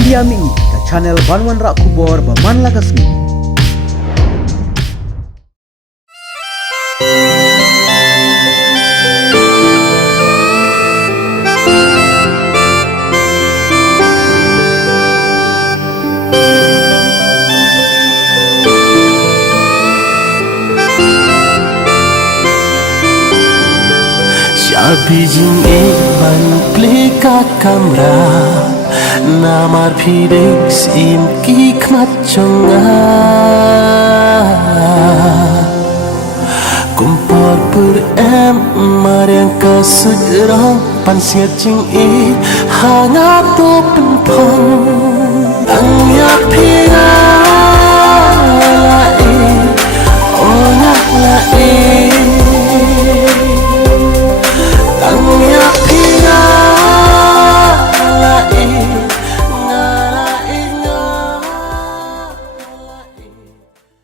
Mendiami ke channel Banwan Rak Kubor Baman Lagasmi. Shabi jing ban plika kamera namar phire sim ki khmat chonga kumpor pur em mariang ka sujrong pan siat jing hanga to pen phong ang ya phira